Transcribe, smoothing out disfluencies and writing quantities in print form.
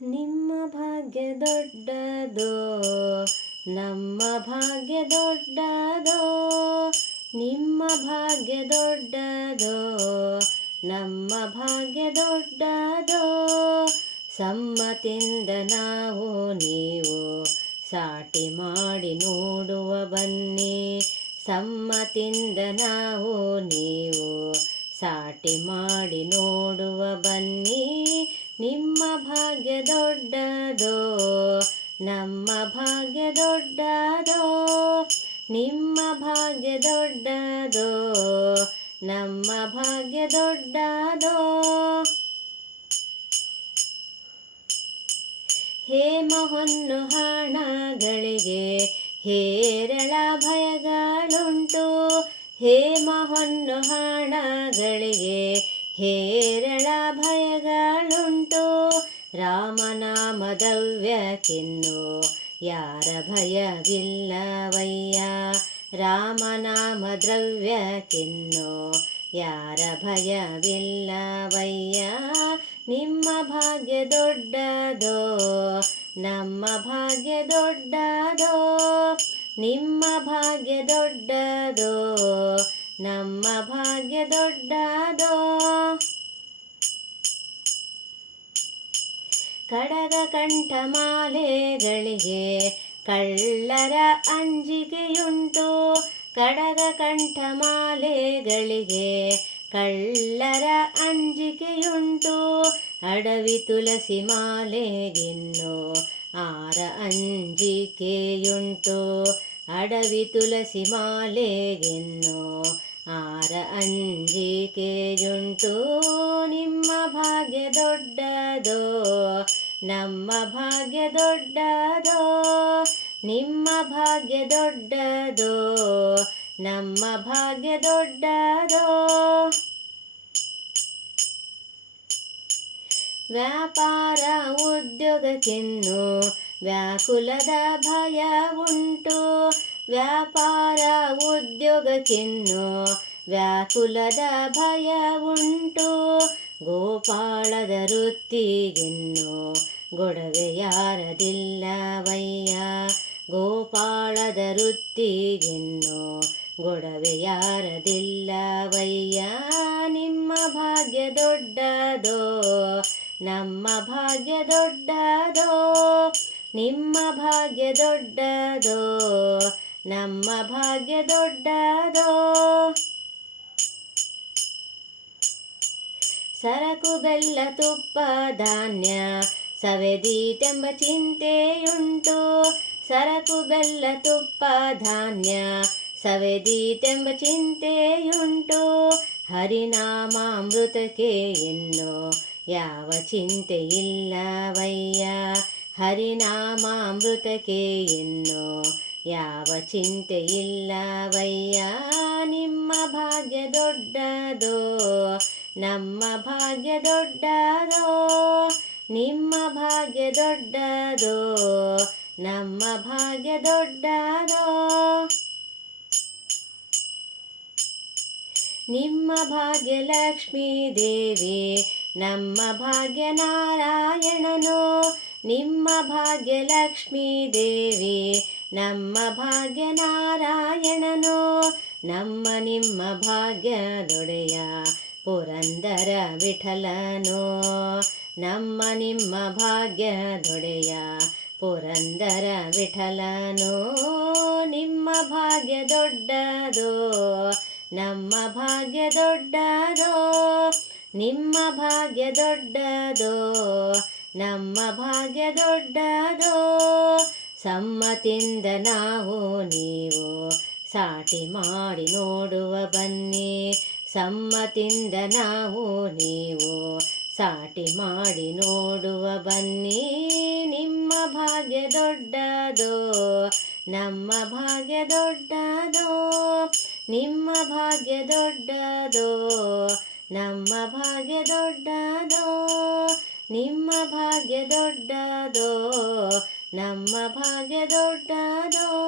ನಿಮ್ಮ ಭಾಗ್ಯ ದೊಡ್ಡದೋ, ನಮ್ಮ ಭಾಗ್ಯ ದೊಡ್ಡದೋ. ನಿಮ್ಮ ಭಾಗ್ಯ ದೊಡ್ಡದೋ, ನಮ್ಮ ಭಾಗ್ಯ ದೊಡ್ಡದೋ. ಸಮ್ಮತಿಂದ ನಾವು ನೀವು ಸಾಟಿ ಮಾಡಿ ನೋಡುವ ಬನ್ನಿ. ಸಮ್ಮತಿಂದ ನಾವು ನೀವು ಸಾಟಿ ಮಾಡಿ ನೋಡುವ ಬನ್ನಿ. ನಿಮ್ಮ ಭಾಗ್ಯ ದೊಡ್ಡದೋ, ನಮ್ಮ ಭಾಗ್ಯ ದೊಡ್ಡದೋ. ನಿಮ್ಮ ಭಾಗ್ಯ ದೊಡ್ಡದೋ, ನಮ್ಮ ಭಾಗ್ಯ ದೊಡ್ಡದೋ. ಹೇಮ ಹೊನ್ನು ಹಣಗಳಿಗೆ ಹೇರಳ ಭಯಗಳುಂಟು. ಹೇಮ ಹೊನ್ನು ಹಣಗಳಿಗೆ ಹೇರಳ ಭಯಗಳುಂಟು. ರಾಮನಾಮದವ್ಯಕ್ಕಿನ್ನು ಯಾರ ಭಯವಿಲ್ಲವಯ್ಯ. ರಾಮನಾಮದ್ರವ್ಯಕ್ಕಿನ್ನು ಯಾರ ಭಯವಿಲ್ಲವಯ್ಯ. ನಿಮ್ಮ ಭಾಗ್ಯ ದೊಡ್ಡದೋ, ನಮ್ಮ ಭಾಗ್ಯ ದೊಡ್ಡದೋ. ನಿಮ್ಮ ಭಾಗ್ಯ ದೊಡ್ಡದೋ, ನಮ್ಮ ಭಾಗ್ಯ ದೊಡ್ಡದೋ. ಕಡಗ ಕಂಠಮಾಲೆಗಳಿಗೆ ಕಳ್ಳರ ಅಂಜಿಕೆಯುಂಟು. ಕಡಗ ಕಂಠಮಾಲೆಗಳಿಗೆ ಕಳ್ಳರ ಅಂಜಿಕೆಯುಂಟು. ಅಡವಿ ತುಳಸಿ ಮಾಲೆಗಿನ್ನು ಆರ ಅಂಜಿಕೆಯುಂಟು. ಅಡವಿ ತುಳಸಿ ಮಾಲೆಗಿನ್ನು ಆರ ಅಂಜಿಕೆಯುಂಟು. ನಿಮ್ಮ ಭಾಗ್ಯ ದೊಡ್ಡದೋ, ನಮ್ಮ ಭಾಗ್ಯ ದೊಡ್ಡದೋ. ನಿಮ್ಮ ಭಾಗ್ಯ ದೊಡ್ಡದೋ, ನಮ್ಮ ಭಾಗ್ಯ ದೊಡ್ಡದೋ. ವ್ಯಾಪಾರ ಉದ್ಯೋಗಕ್ಕಿನ್ನು ವ್ಯಾಕುಲದ ಭಯ ಉಂಟು. ವ್ಯಾಪಾರ ಉದ್ಯೋಗಕ್ಕಿನ್ನು ವ್ಯಾಕುಲದ ಭಯ ಉಂಟು. ಗೋಪಾಳದ ವೃತ್ತಿಗಿನ್ನು ಗೊಡವೆ ಯಾರದಿಲ್ಲವಯ್ಯ. ಗೋಪಾಳದ ವೃತ್ತಿಗಿನ್ನು ಗೊಡವೆ ಯಾರದಿಲ್ಲವಯ್ಯ. ನಿಮ್ಮ ಭಾಗ್ಯ ದೊಡ್ಡದೋ, ನಮ್ಮ ಭಾಗ್ಯ ದೊಡ್ಡದೋ. ನಿಮ್ಮ ಭಾಗ್ಯ ದೊಡ್ಡದೋ, ನಮ್ಮ ಭಾಗ್ಯ ದೊಡ್ಡದೋ. ಸರಕು ಬೆಲ್ಲ ತುಪ್ಪ ಧಾನ್ಯ ಸವೆದೀತೆಂಬ ಚಿಂತೆಯುಂಟು. ಸರಕು ಬೆಲ್ಲ ತುಪ್ಪ ಧಾನ್ಯ ಸವೆದೀತೆಂಬ ಚಿಂತೆಯುಂಟು. ಹರಿನಾಮಾಮೃತಕ್ಕೆ ಇನ್ನು ಯಾವ ಚಿಂತೆ ಇಲ್ಲವಯ್ಯ. ಹರಿನಾಮಾಮೃತಕ್ಕೆ ಇನ್ನು ಯಾವ ಚಿಂತೆ ಇಲ್ಲವಯ್ಯ. ನಿಮ್ಮ ಭಾಗ್ಯ ದೊಡ್ಡದೋ, ನಮ್ಮ ಭಾಗ್ಯ ದೊಡ್ಡದೋ. ನಿಮ್ಮ ಭಾಗ್ಯ ದೊಡ್ಡದೋ, ನಮ್ಮ ಭಾಗ್ಯ ದೊಡ್ಡದೋ. ನಿಮ್ಮ ಭಾಗ್ಯ ಲಕ್ಷ್ಮೀ ದೇವಿ, ನಮ್ಮ ಭಾಗ್ಯ ನಾರಾಯಣನು. ನಿಮ್ಮ ಭಾಗ್ಯ ಲಕ್ಷ್ಮೀ ದೇವಿ, ನಮ್ಮ ಭಾಗ್ಯ ನಾರಾಯಣನು. ನಮ್ಮ ನಿಮ್ಮ ಭಾಗ್ಯದೊಡೆಯ ಪುರಂದರ ವಿಠಲನು. ನಮ್ಮ ನಿಮ್ಮ ಭಾಗ್ಯದೊಡೆಯ ಪುರಂದರ ವಿಠಲನು. ನಿಮ್ಮ ಭಾಗ್ಯ ದೊಡ್ಡದೋ, ನಮ್ಮ ಭಾಗ್ಯ ದೊಡ್ಡದೋ. ನಿಮ್ಮ ಭಾಗ್ಯ ದೊಡ್ಡದೋ, ನಮ್ಮ ಭಾಗ್ಯ ದೊಡ್ಡದೋ. ಸಮ್ಮತಿಂದ ನಾವು ನೀವು ಸಾಟಿ ಮಾಡಿ ನೋಡುವ ಬನ್ನಿ. ಸಮ್ಮತಿಂದ ನಾವು ನೀವು ಸಾಟಿ ಮಾಡಿ ನೋಡುವ ಬನ್ನಿ. ನಿಮ್ಮ ಭಾಗ್ಯ ದೊಡ್ಡದೋ, ನಮ್ಮ ಭಾಗ್ಯ ದೊಡ್ಡದೋ. ನಿಮ್ಮ ಭಾಗ್ಯ ದೊಡ್ಡದೋ, ನಮ್ಮ ಭಾಗ್ಯ ದೊಡ್ಡದೋ. ನಿಮ್ಮ ಭಾಗ್ಯ ದೊಡ್ಡದೋ, ನಮ್ಮ ಭಾಗ್ಯ ದೊಡ್ಡದೋ.